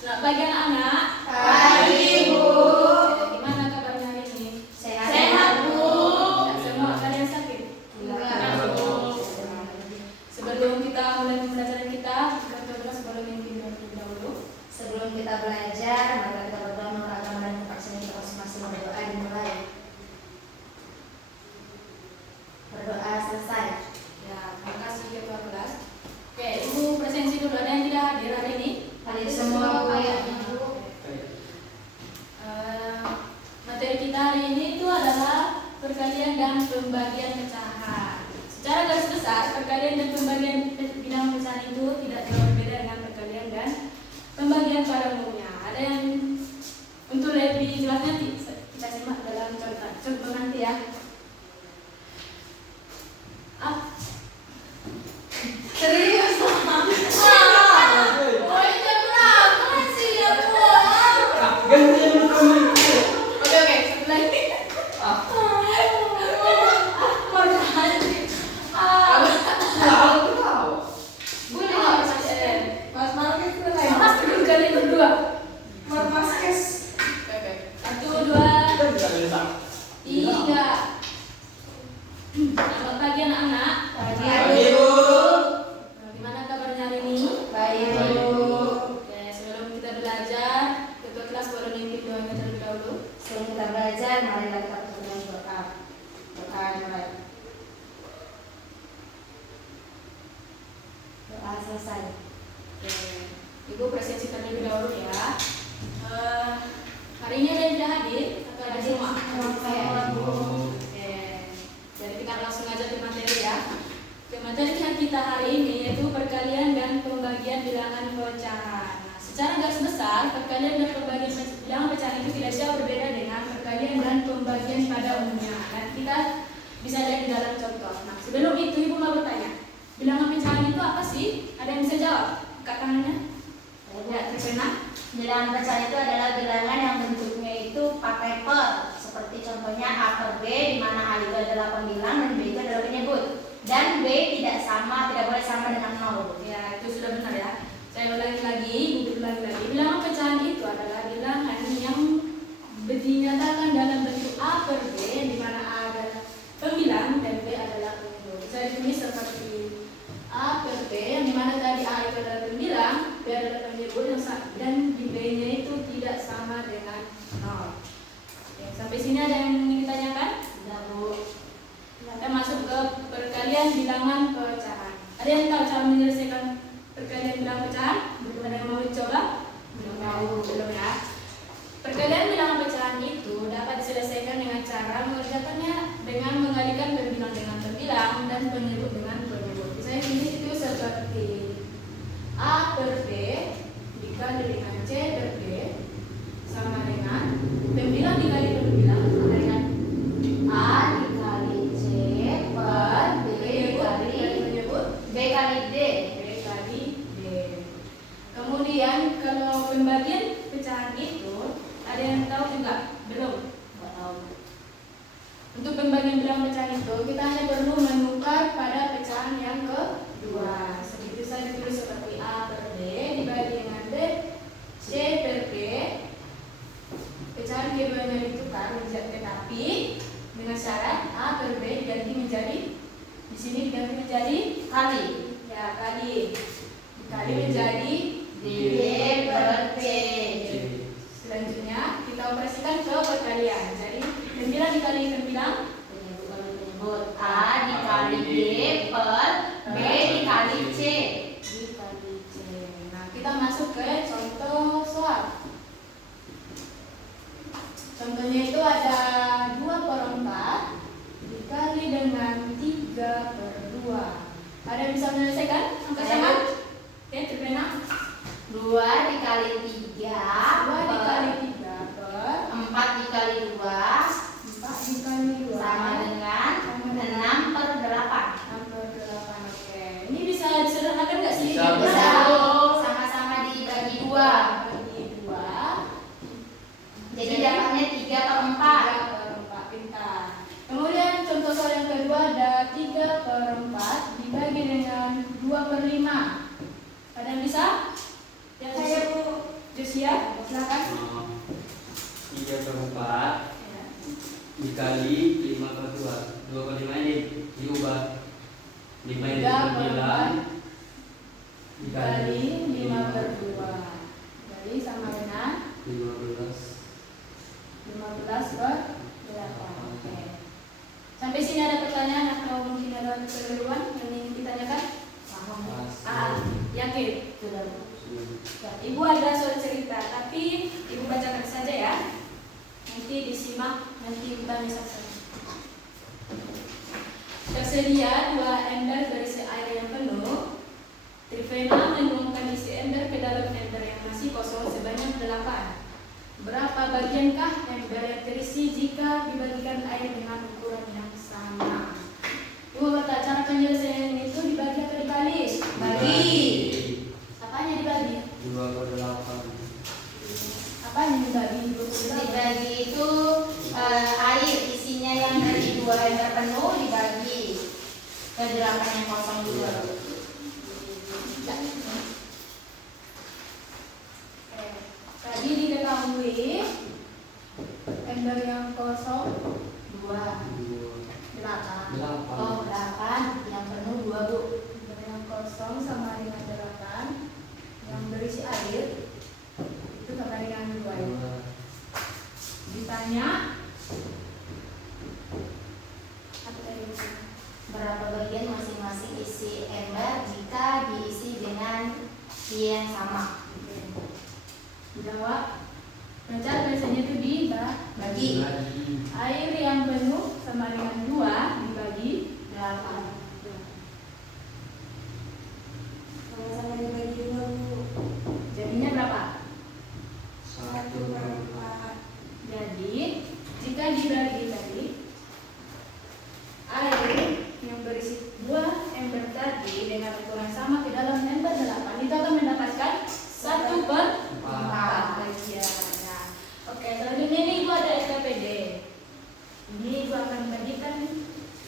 Selamat pagi anak-anak. Pagi, Bu. Gimana kabarnya hari ini? Sehat, Bu. Tidak semua kalian sakit? Enggak, Bu. Sebelum kita mulai pembelajaran kita sebelum mimpi terlebih dahulu. Sebelum kita belajar, mari kita berdoa menurut agama dan kepercayaan kita masing-masing. Berdoa dimulai. Berdoa selesai. Ya, terima kasih ketua kelas. Oke, Ibu presensi dulu. Ada yang tidak hadir hari ini? Hadir semua, Bu. Materi kita hari ini itu adalah perkalian dan pembagian pecahan. Secara garis besar, perkalian dan pembagian bilangan pecahan itu tidak jauh berbeda dengan perkalian dan pembagian pada umumnya. Ada yang untuk lebih jelasnya kita simak dalam contoh nanti ya. Serius? Selamat pagi anak-anak. Pagi, Bu. Gimana kabarnya hari ini? Baik, Bu. Oke, sebelum kita belajar, ketua kelas boleh memimpin doanya terlebih dahulu. Sebelum kita belajar, marilah kita berdoa berdoa. Doa mulai. Doa selesai. Oke, Ibu presensi terlebih dahulu ya. Hari ini ada yang tidak hadir atau ada semua? Oke, jadi kita langsung aja ke materi ya. Oke, materi kita hari ini yaitu perkalian dan pembagian bilangan pecahan. Nah, secara garis besar, perkalian dan pembagian bilangan pecahan itu tidak jauh berbeda dengan perkalian dan pembagian pada umumnya. Dan kita bisa lihat di dalam contoh. Nah, sebelum itu Ibu mau bertanya, bilangan pecahan itu apa sih? Ada yang bisa jawab? Angkat tangannya. Ya, terkena. Bilangan pecahan itu adalah bilangan yang bentuknya itu pakai per, seperti contohnya A per B, di mana A itu adalah pembilang dan B itu adalah penyebut, dan B tidak boleh sama dengan 0. Ya, itu sudah benar ya. Saya ulangi lagi, Ibu ulangi lagi. Bilangan pecahan itu adalah bilangan yang dinyatakan dalam bentuk A per B, di mana A adalah pembilang dan B adalah penyebut. Saya tulis seperti A per B, yang dimana tadi A itu adalah pembilang, B adalah penyebut dan di B-nya itu tidak sama dengan 0. Oke, sampai sini ada yang ingin ditanyakan? Tidak, Bu. Kita masuk ke perkalian bilangan pecahan. Ada yang tahu cara menyelesaikan perkalian bilangan pecahan? Ada yang mau coba? Belum ya. Perkalian bilangan pecahan itu dapat diselesaikan dengan cara mengerjakannya dengan mengalihkan pembilang dengan pembilang dan penyebut dengan penyebut. Misalnya ini itu seperti A per B dikali dengan C per B sama dengan pembilang dikali pembilang sama dengan A dikali C per B kali penyebut B kali D. B kali D. Kemudian kalau pembagian pecahan itu ada yang tahu juga? Belum? Nggak tahu. Untuk pembagian bilangan pecahan itu kita hanya perlu menukar pada pecahan yang kedua. Seperti saya ditulis seperti A per B dibagi dengan B C per B. Pecahan keduanya ditukar tetapi dengan syarat A per B diganti menjadi di sini diganti menjadi Kali ya kali dikali menjadi D per P. Selanjutnya kita operasikan ke perkalian. Jadi pembilang dikali pembilang Penyebut A dikali D per B dikali C. dikali C. Nah, kita masuk ke contoh soal. Contohnya itu ada 2 per 4 dikali dengan 3 per 2. Ada yang bisa menyelesaikan? Angkat tangan. Oke, terpena. 2 dikali 3 2 dikali 3 per 4 dikali 2 4 dikali 2 sama dengan 6 per 8. 6 per 8. Oke. Ini bisa disederhanakan nggak sih? Bisa, sama-sama dibagi 2. Bagi 2. Jadi dapatnya 3 per 4. 3 per 4. Pintar. Kemudian contoh soal yang kedua ada 3 per 4 dibagi dengan 2 per 5. Ada yang bisa? Yang Saya, Bu. Jus siap? Silakan. 3/4 Ya. dikali 5/2. 2 kali 5 ini diubah 5 ini 3/4 9 dikali 5/2 dikali sama dengan 15. 15/8. Oke. Sampai sini ada pertanyaan atau mungkin ada kekeliruan yang ingin ditanyakan? Yakin? Sudah. Ya, Ibu ada soal cerita, tapi Ibu bacakan saja ya. Nanti disimak, nanti Ibu tanya saja. Tersedia 2 ember berisi air yang penuh. Trivena menuangkan isi ember ke dalam ember yang masih kosong sebanyak 8. Berapa bagiankah ember yang terisi jika dibagikan air dengan ukuran yang sama? Ibu bertanya cara penyelesaian itu dibagi atau dikali? Bagi. Apanya dibagi? 2/8. Apanya dibagi? Dibagi itu air isinya yang dari 2 ember penuh dibagi ke 8 yang kosong juga. Tadi diketahui ember yang kosong 2, 8. 8. Oh, 8 yang penuh 2, Bu. Ember yang kosong sama dengan 8, yang berisi air itu sama dengan 2. Ditanya apa tadi? Berapa bagian masing-masing isi ember jika diisi dengan yang sama? Jawab. Cara biasanya itu dibagi. Air yang penuh sama dengan 2 dibagi 8. Sama-sama dibagi 2, Bu. Jadinya berapa? 1/4. Jadi jika dibagi tadi air yang berisi 2 ember tadi dengan ukuran sama ke dalam ember 8 itu akan mendapatkan 1/4 bagian. Nah, oke, selanjutnya ini Ibu ada SKPD. Ini Ibu akan bagikan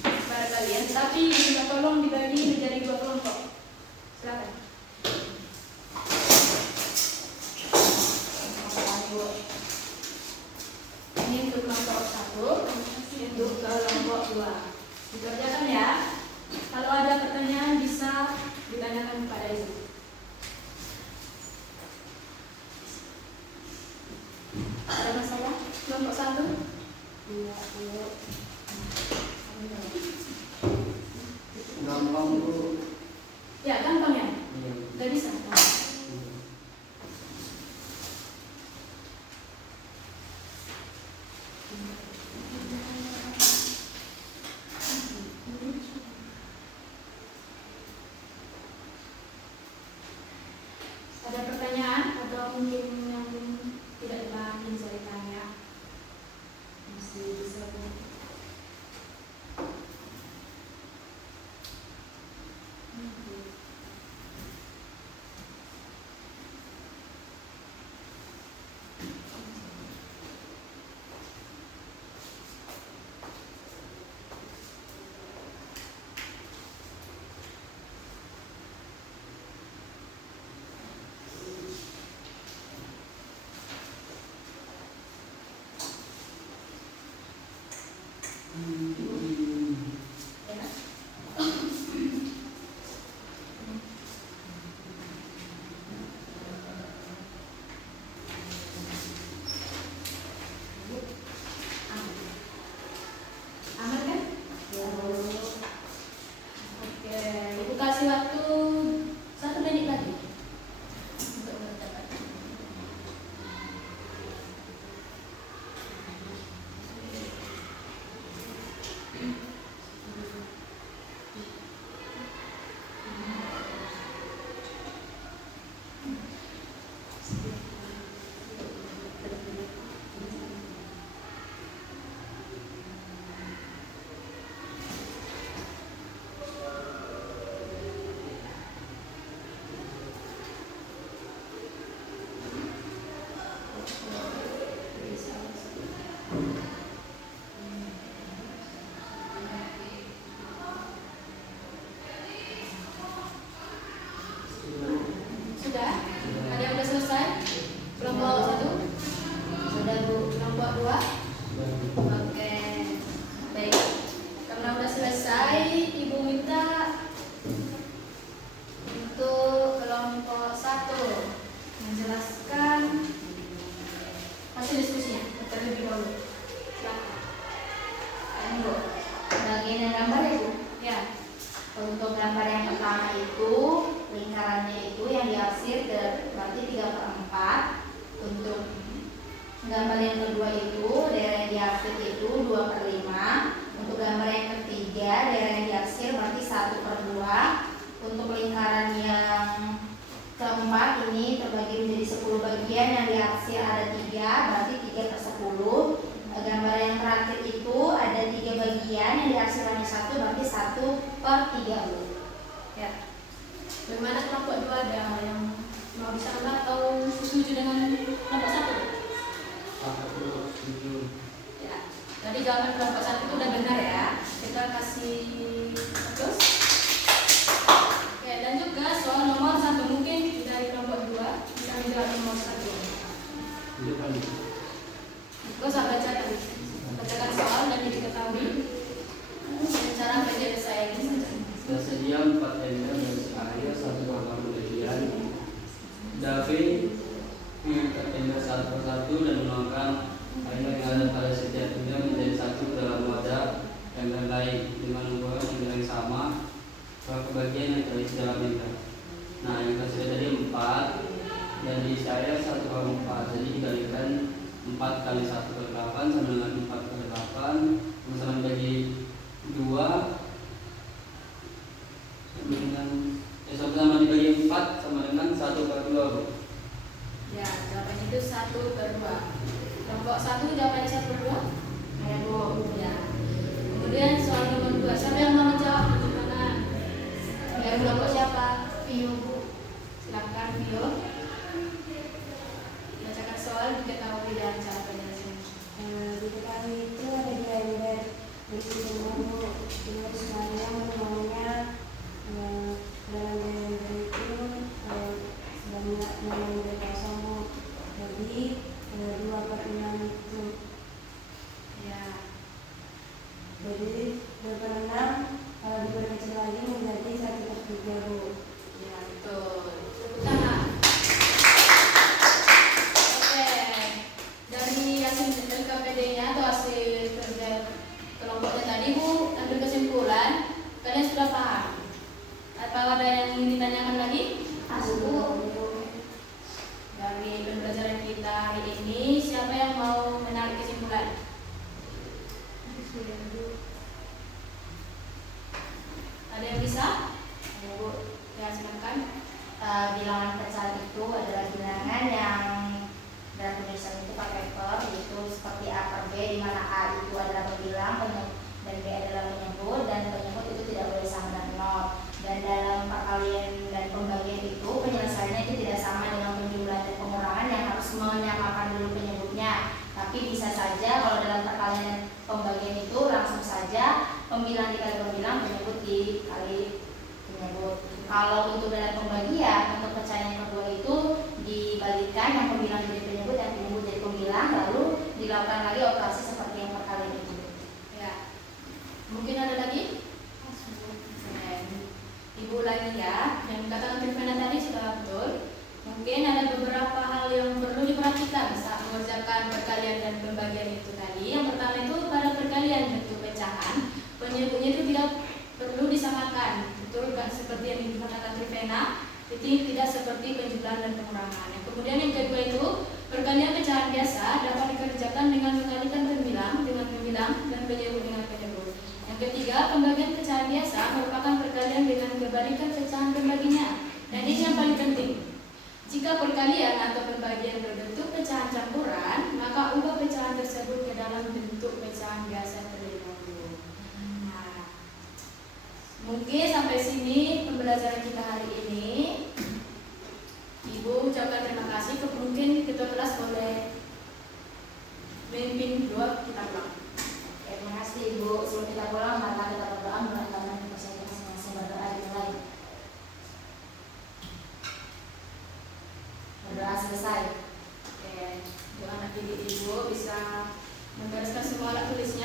kepada kalian, tapi minta tolong dibagi menjadi 2 kelompok. Silakan. Ini untuk kelompok 1, untuk kelompok 2. Dikerjakan ya. Kalau ada pertanyaan bisa ditanyakan kepada Ibu. Ada masalah? Kelompok 1? Iya, Bu. Gampang, Bu. Ya, gampang ya? Iya. Udah bisa? Ada pertanyaan atau mungkin yang tidak dipahami bisa ditanya? Masih bisa, Bu. gambar yang kedua itu daerah yang diarsir itu 2/5. Untuk gambar yang ketiga daerah yang diarsir berarti 1/2. Untuk lingkaran yang keempat ini terbagi menjadi 10 bagian, yang diarsir ada 3, berarti 3/10. Gambar yang terakhir itu ada 3 bagian, yang diarsir hanya 1, berarti 1/30. Ya. Bagaimana kelompok 2, ada yang mau disambung atau setuju dengan kelompok 1? Aku setuju. Ya. Tadi jawaban kelompok 1 itu udah benar ya. Kita kasih terus. Oke, dan juga soal nomor 1 mungkin dari kelompok 2 bisa menjawab nomor 1. Itu kan Gue usah baca tadi. Bacakan soal dan diketahui. Cara baca saya ini saja. tersedia 4 ember dari air 1 bakal bagian. Davi mengangkat ember 1 persatu dan menuangkan air yang ada pada setiap ember menjadi 1 dalam wadah ember lain dengan membuat ember yang sama ke bagian yang terisi dalam ember. Nah, yang kasih tadi 4 dan diisi air 1/4, jadi dikalikan 4 kali 1/8 sama dengan 4/8, sama bagi 2 dengan sama dibagi 4 sama dengan 1/2. Ya, jawabannya itu 1/2. Kelompok 1 jawabannya 1/2. Ada 2. Ya. Kemudian soal nomor 2, siapa yang mau menjawab? Bagaimana? Dari kelompok siapa? View Bu. Silakan Vio. Bacakan soal, diketahui dan jawabannya di sini. Diketahui itu ada 2 ember berisi semua dengan semuanya menuangnya dalam ember itu sebanyak 6 ember kosong Bu. Jadi 2/6 itu. Ya. Jadi 2/6 kalau diperkecil lagi menjadi 1/3 Bu. Ya, betul. Tepuk tangan. Oke. Dari hasil LKPD-nya atau hasil kerja kelompoknya tadi, Bu, ambil kesimpulan, kalian sudah paham? Atau ada yang ingin ditanyakan lagi? Asbu. Dari pembelajaran kita hari ini, siapa yang mau menarik kesimpulan? Ada yang bisa? Ayo Bu, ya silakan. Bilangan pecahan itu adalah bilangan yang dalam penulisan itu pakai per, yaitu seperti A/B, di mana A itu adalah pembilang dan B adalah penyebut, dan penyebut itu tidak boleh sama dengan not. Dan dalam perkalian dan pembagian itu penyelesaiannya itu tidak sama dengan penjumlahan dan pengurangan yang harus menyamakan dulu penyebutnya. Tapi bisa saja kalau dalam perkalian dan pembagian itu langsung saja pembilang dikali pembilang, penyebut dikali penyebut. Kalau untuk dalam pembagian, untuk pecahan yang kedua itu dibalikkan, yang pembilang jadi penyebut, yang penyebut jadi pembilang, lalu dilakukan lagi operasi seperti yang perkalian itu. Ya. Mungkin ada lagi? Ibu lagi ya, yang dikatakan Trivena tadi sudah betul. Mungkin ada beberapa hal yang perlu diperhatikan saat mengerjakan perkalian dan pembagian itu tadi. Yang pertama itu pada perkalian bentuk pecahan, penyebutnya itu tidak perlu disamakan, betul kan, seperti yang dikatakan Trivena. Jadi tidak seperti penjumlahan dan pengurangan. Kemudian yang kedua itu perkalian pecahan biasa dapat dikerjakan dengan mengalikan pembilang dengan pembilang dan penyebut dengan penyebut. Yang ketiga, pembagian pecahan biasa merupakan perkalian dengan kebalikan pecahan pembaginya. Dan ini yang paling penting. Jika perkalian atau pembagian berbentuk pecahan campuran, maka ubah pecahan tersebut ke dalam bentuk pecahan biasa terlebih dahulu. Nah, mungkin sampai sini pembelajaran kita hari ini. Ibu ucapkan terima kasih. Mungkin ketua kelas boleh memimpin doa kita pulang. Terima kasih Ibu. Sebelum kita pulang, maka kita berdoa menurunkan percaya masing-masing berdoa dimulai. Berdoa selesai. Oke, doa anak didik Ibu bisa membereskan semua alat tulis